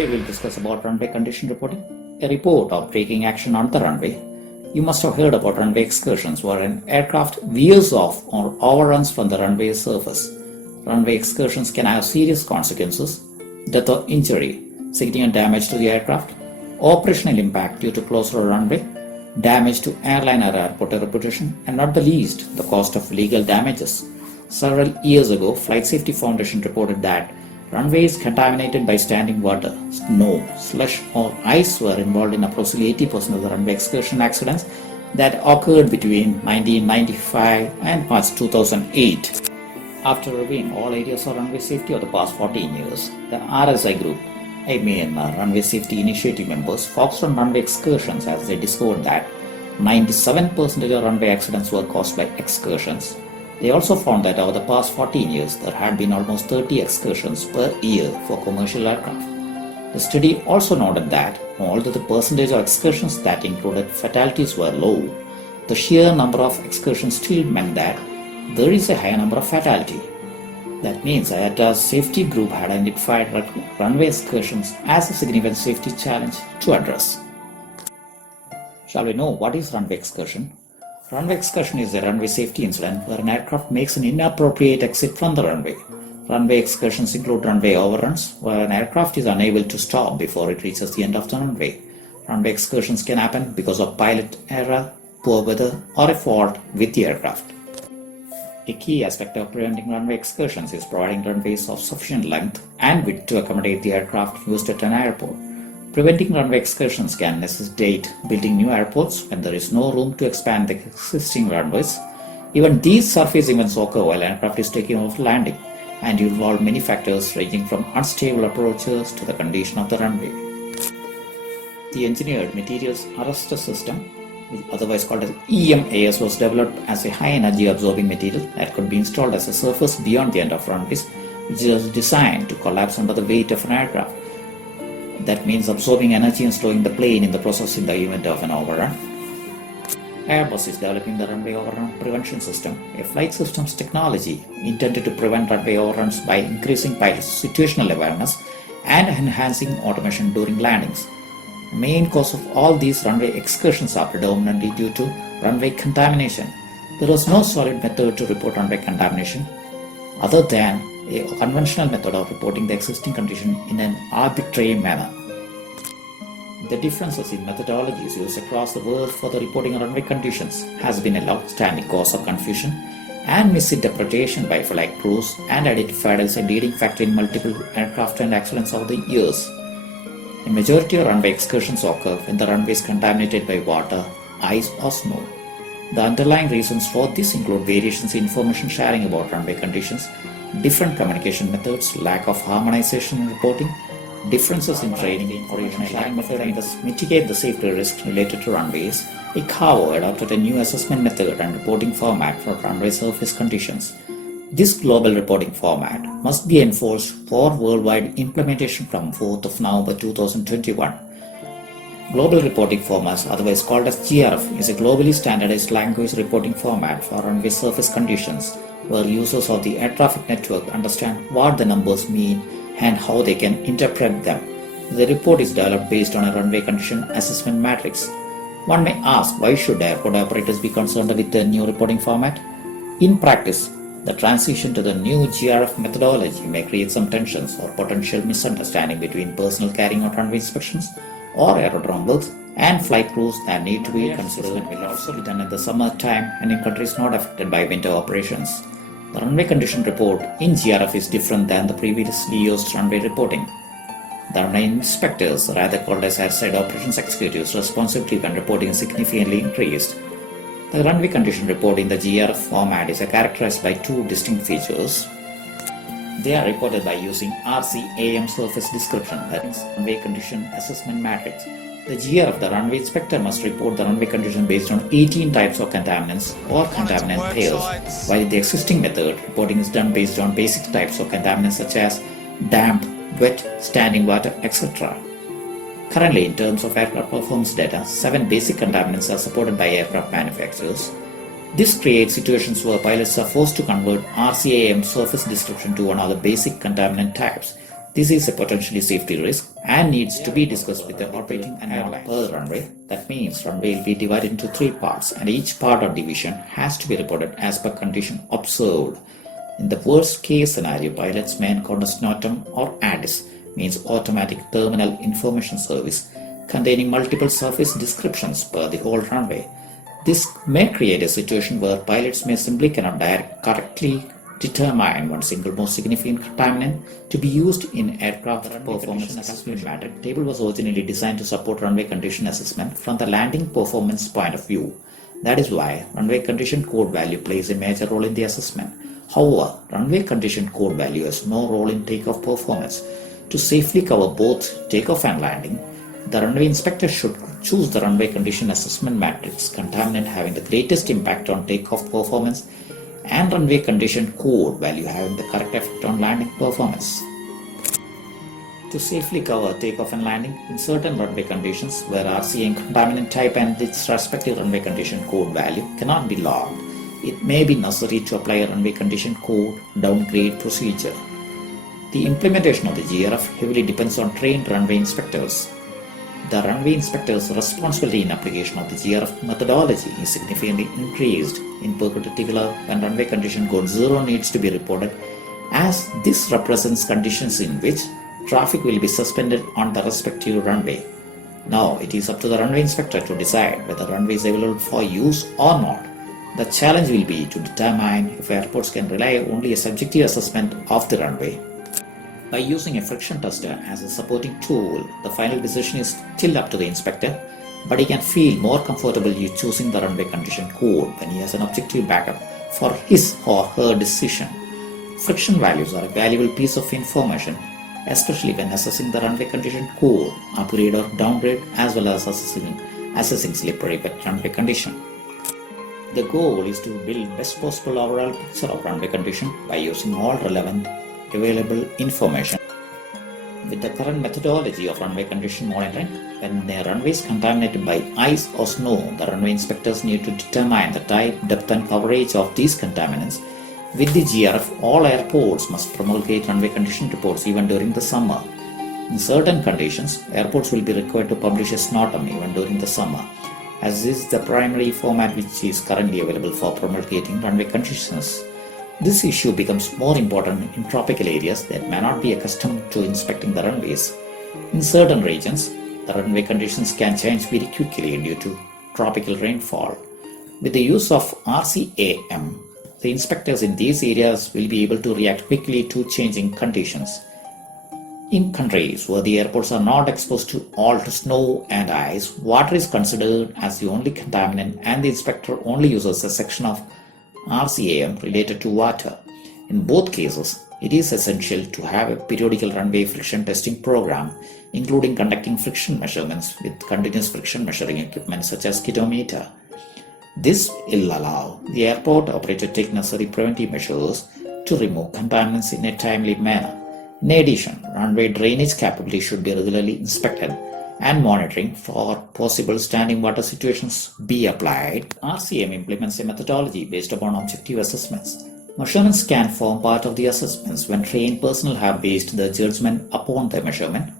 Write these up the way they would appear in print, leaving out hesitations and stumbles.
Today we'll discuss about runway condition reporting, a report of taking action on the runway. You must have heard about runway excursions where an aircraft veers off or overruns from the runway surface. Runway excursions can have serious consequences: death or injury, significant damage to the aircraft, operational impact due to closure runway, damage to airline or airport reputation, and not the least, the cost of legal damages. Several years ago, Flight Safety Foundation reported that runways contaminated by standing water, snow, slush, or ice were involved in approximately 80% of the runway excursion accidents that occurred between 1995 and March 2008. After reviewing all areas of runway safety over the past 14 years, the RSI group, Runway Safety Initiative members, focused on runway excursions as they discovered that 97% of runway accidents were caused by excursions. They also found that over the past 14 years, there had been almost 30 excursions per year for commercial aircraft. The study also noted that although the percentage of excursions that included fatalities were low, the sheer number of excursions still meant that there is a high number of fatalities. That means IATA's safety group had identified runway excursions as a significant safety challenge to address. Shall we know what is runway excursion? Runway excursion is a runway safety incident where an aircraft makes an inappropriate exit from the runway. Runway excursions include runway overruns, where an aircraft is unable to stop before it reaches the end of the runway. Runway excursions can happen because of pilot error, poor weather, or a fault with the aircraft. A key aspect of preventing runway excursions is providing runways of sufficient length and width to accommodate the aircraft used at an airport. Preventing runway excursions can necessitate building new airports when there is no room to expand the existing runways. Even these surface events occur while an aircraft is taking off landing and involve many factors ranging from unstable approaches to the condition of the runway. The Engineered Materials Arrestor System, otherwise called as EMAS, was developed as a high-energy absorbing material that could be installed as a surface beyond the end of runways, which is designed to collapse under the weight of an aircraft. That means absorbing energy and slowing the plane in the process in the event of an overrun. Airbus is developing the runway overrun prevention system, a flight systems technology intended to prevent runway overruns by increasing pilots' situational awareness and enhancing automation during landings. The main cause of all these runway excursions are predominantly due to runway contamination. There was no solid method to report runway contamination other than a conventional method of reporting the existing condition in an arbitrary manner. The differences in methodologies used across the world for the reporting of runway conditions has been a long-standing cause of confusion and misinterpretation by flight crews and identified as a leading factor in multiple aircraft and accidents over the years. A majority of runway excursions occur when the runway is contaminated by water, ice, or snow. The underlying reasons for this include variations in information sharing about runway conditions, different communication methods, lack of harmonization in reporting, differences in training, information sharing method, and thus mitigate the safety risks related to runways. ICAO adopted a new assessment method and reporting format for runway surface conditions. This global reporting format must be enforced for worldwide implementation from 4th of November 2021. Global Reporting Format, otherwise called as GRF, is a globally standardized language reporting format for runway surface conditions, where users of the air traffic network understand what the numbers mean and how they can interpret them. The report is developed based on a runway condition assessment matrix. One may ask, why should airport operators be concerned with the new reporting format? In practice, the transition to the new GRF methodology may create some tensions or potential misunderstanding between personnel carrying out runway inspections or aerodrome works and flight crews that need to be considered and will also be done in the summer time and in countries not affected by winter operations. The runway condition report in GRF is different than the previously used runway reporting. The runway inspectors, rather called as airside operations executives, responsibility when reporting is significantly increased. The runway condition report in the GRF format is characterized by two distinct features. They are reported by using RCAM surface description, that is, runway condition assessment matrix. The GRF, the runway inspector, must report the runway condition based on 18 types of contaminants or contaminant pairs, while in the existing method, reporting is done based on basic types of contaminants such as damp, wet, standing water, etc. Currently, in terms of aircraft performance data, 7 basic contaminants are supported by aircraft manufacturers. This creates situations where pilots are forced to convert RCAM surface description to one of the basic contaminant types. This is a potentially safety risk and needs to be discussed with the operating and airline. Per runway, that means runway will be divided into 3 parts and each part or division has to be reported as per condition observed. In the worst case scenario, pilots may encounter SNOTM or ATIS, means Automatic Terminal Information Service, containing multiple surface descriptions per the whole runway. This may create a situation where pilots may simply cannot correctly determine one single most significant contaminant to be used in aircraft performance assessment matrix. The table was originally designed to support runway condition assessment from the landing performance point of view. That is why runway condition code value plays a major role in the assessment. However, runway condition code value has no role in takeoff performance. To safely cover both takeoff and landing, the runway inspector should choose the runway condition assessment matrix contaminant having the greatest impact on takeoff performance and runway condition code value having the correct effect on landing performance. To safely cover takeoff and landing in certain runway conditions where RCA contaminant type and its respective runway condition code value cannot be logged, it may be necessary to apply a runway condition code downgrade procedure. The implementation of the GRF heavily depends on trained runway inspectors. The runway inspector's responsibility in application of the GRF methodology is significantly increased, in particular when runway condition code 0 needs to be reported, as this represents conditions in which traffic will be suspended on the respective runway. Now it is up to the runway inspector to decide whether the runway is available for use or not. The challenge will be to determine if airports can rely only a subjective assessment of the runway. By using a friction tester as a supporting tool, the final decision is still up to the inspector, but he can feel more comfortable choosing the runway condition code when he has an objective backup for his or her decision. Friction values are a valuable piece of information, especially when assessing the runway condition code, upgrade or downgrade, as well as assessing slippery wet runway condition. The goal is to build best possible overall picture of runway condition by using all relevant available information. With the current methodology of runway condition monitoring, when the runway is contaminated by ice or snow, the runway inspectors need to determine the type, depth and coverage of these contaminants. With the GRF, all airports must promulgate runway condition reports even during the summer. In certain conditions, airports will be required to publish a SNOTM even during the summer, as this is the primary format which is currently available for promulgating runway conditions. This issue becomes more important in tropical areas that may not be accustomed to inspecting the runways. In certain regions, the runway conditions can change very quickly due to tropical rainfall. With the use of RCAM, the inspectors in these areas will be able to react quickly to changing conditions. In countries where the airports are not exposed to snow and ice, water is considered as the only contaminant and the inspector only uses a section of RCAM related to water. In both cases, it is essential to have a periodical runway friction testing program, including conducting friction measurements with continuous friction measuring equipment such as speedometer. This will allow the airport operator to take necessary preventive measures to remove contaminants in a timely manner. In addition, runway drainage capability should be regularly inspected and monitoring for possible standing water situations be applied. RCAM implements a methodology based upon objective assessments. Measurements can form part of the assessments when trained personnel have based their judgment upon the measurement.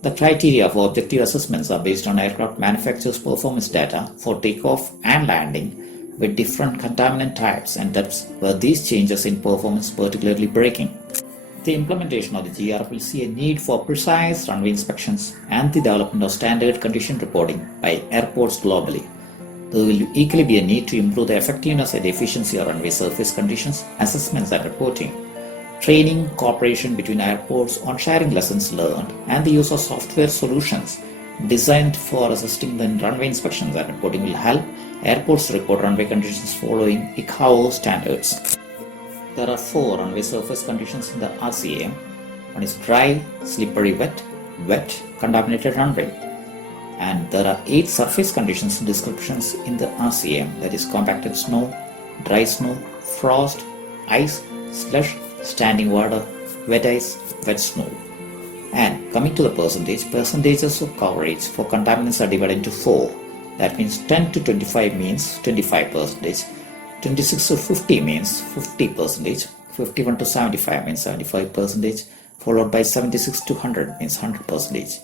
The criteria for objective assessments are based on aircraft manufacturers' performance data for takeoff and landing with different contaminant types and depths where these changes in performance particularly breaking. The implementation of the GRF will see a need for precise runway inspections and the development of standard condition reporting by airports globally. There will equally be a need to improve the effectiveness and efficiency of runway surface conditions, assessments and reporting. Training, cooperation between airports on sharing lessons learned, and the use of software solutions designed for assisting the runway inspections and reporting will help airports report runway conditions following ICAO standards. There are 4 runway surface conditions in the RCAM. One is dry, slippery wet, wet, contaminated runway. And there are 8 surface conditions descriptions in the RCAM, that is compacted snow, dry snow, frost, ice, slush, standing water, wet ice, wet snow. And coming to the percentages of coverage for contaminants are divided into 4. That means 10 to 25 means 25%. 26 to 50 means 50%, 51 to 75 means 75%, followed by 76 to 100 means 100%.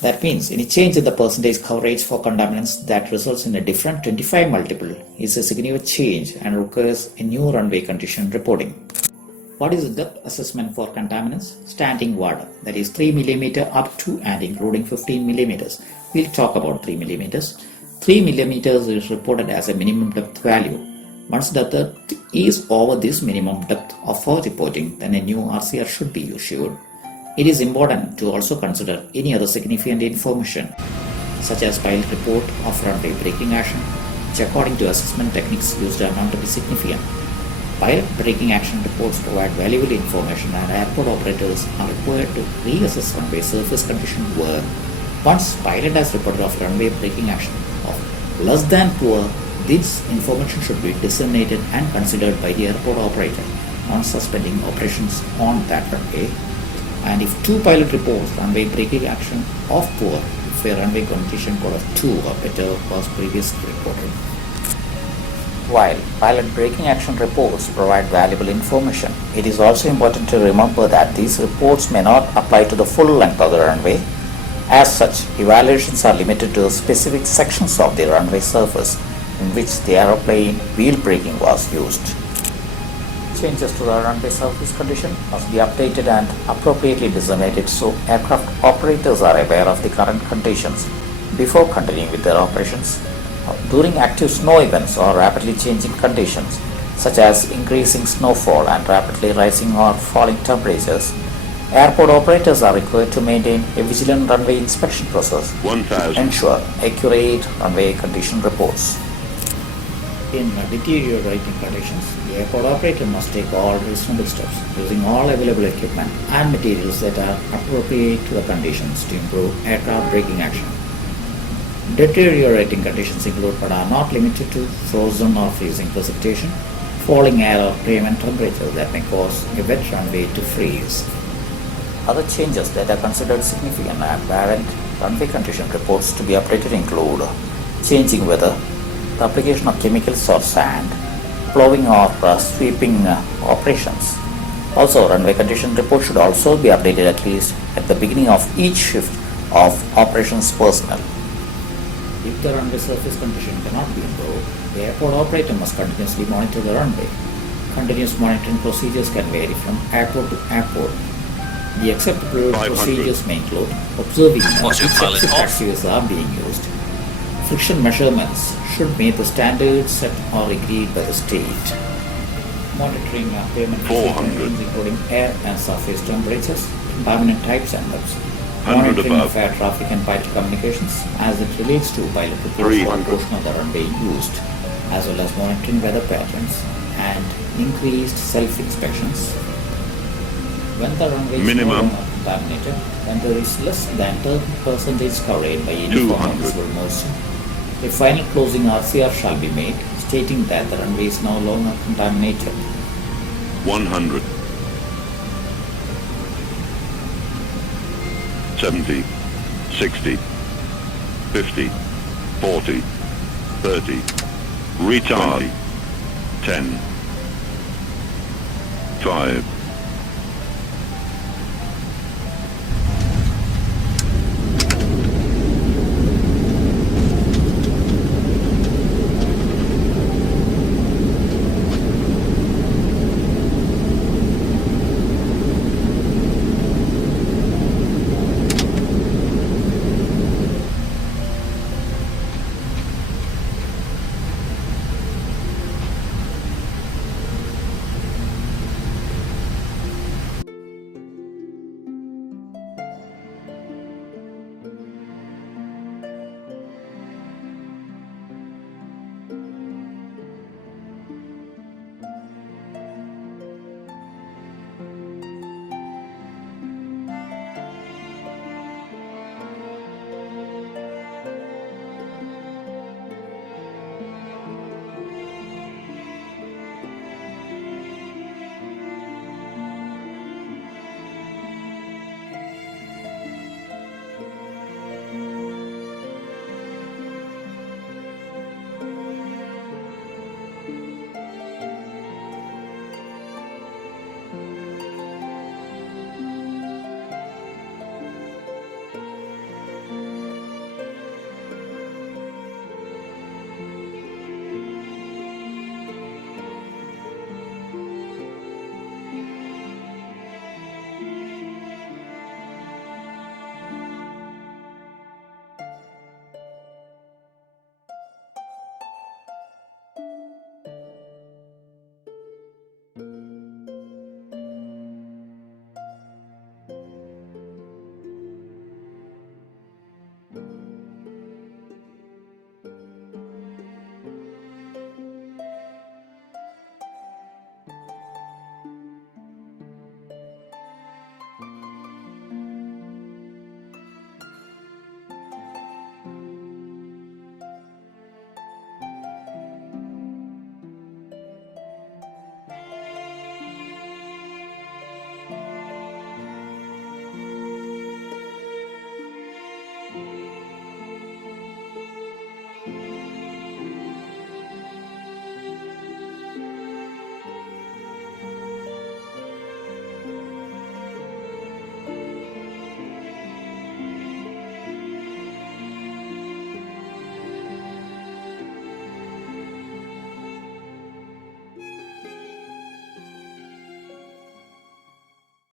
That means any change in the percentage coverage for contaminants that results in a different 25 multiple is a significant change and requires a new runway condition reporting. What is the depth assessment for contaminants? Standing water, that is 3 mm up to and including 15 mm. We'll talk about 3 mm. 3 mm is reported as a minimum depth value. Once the depth is over this minimum depth for reporting, then a new RCR should be issued. It is important to also consider any other significant information, such as pilot report of runway braking action, which according to assessment techniques used are known to be significant. Pilot braking action reports provide valuable information, and airport operators are required to reassess runway surface condition where once pilot has reported of runway braking action of less than poor, this information should be disseminated and considered by the airport operator on suspending operations on that runway. And if two pilot reports runway braking action of poor, if a runway condition code of 2 or better was previously reported. While pilot braking action reports provide valuable information, it is also important to remember that these reports may not apply to the full length of the runway. As such, evaluations are limited to specific sections of the runway surface in which the aeroplane wheel braking was used. Changes to the runway surface condition must be updated and appropriately disseminated so aircraft operators are aware of the current conditions before continuing with their operations. During active snow events or rapidly changing conditions, such as increasing snowfall and rapidly rising or falling temperatures, airport operators are required to maintain a vigilant runway inspection process to ensure accurate runway condition reports. In deteriorating conditions, the airport operator must take all reasonable steps using all available equipment and materials that are appropriate to the conditions to improve aircraft braking action. Deteriorating conditions include but are not limited to frozen or freezing precipitation, falling air or pavement temperature that may cause a wet runway to freeze. Other changes that are considered significant and warrant runway condition reports to be updated include changing weather, the application of chemicals or sand, plowing or sweeping operations. Also, runway condition report should also be updated at least at the beginning of each shift of operations personnel. If the runway surface condition cannot be improved, the airport operator must continuously monitor the runway. Continuous monitoring procedures can vary from airport to airport. The acceptable procedures may include observing if successive taxiways are being used. Friction measurements should meet the standards set or agreed by the state. Monitoring pavement conditions including air and surface temperatures, contaminant types and depths. Monitoring of air traffic and pilot communications as it relates to pilot reports for a portion of the runway used, as well as monitoring weather patterns and increased self-inspections. When the runway is no longer contaminated, when there is less than 30% coverage by any form of visible moisture, a final closing RCR shall be made stating that the runway is no longer contaminated. 100, 70, 60, 50, 40, 30, retard, 10, 5,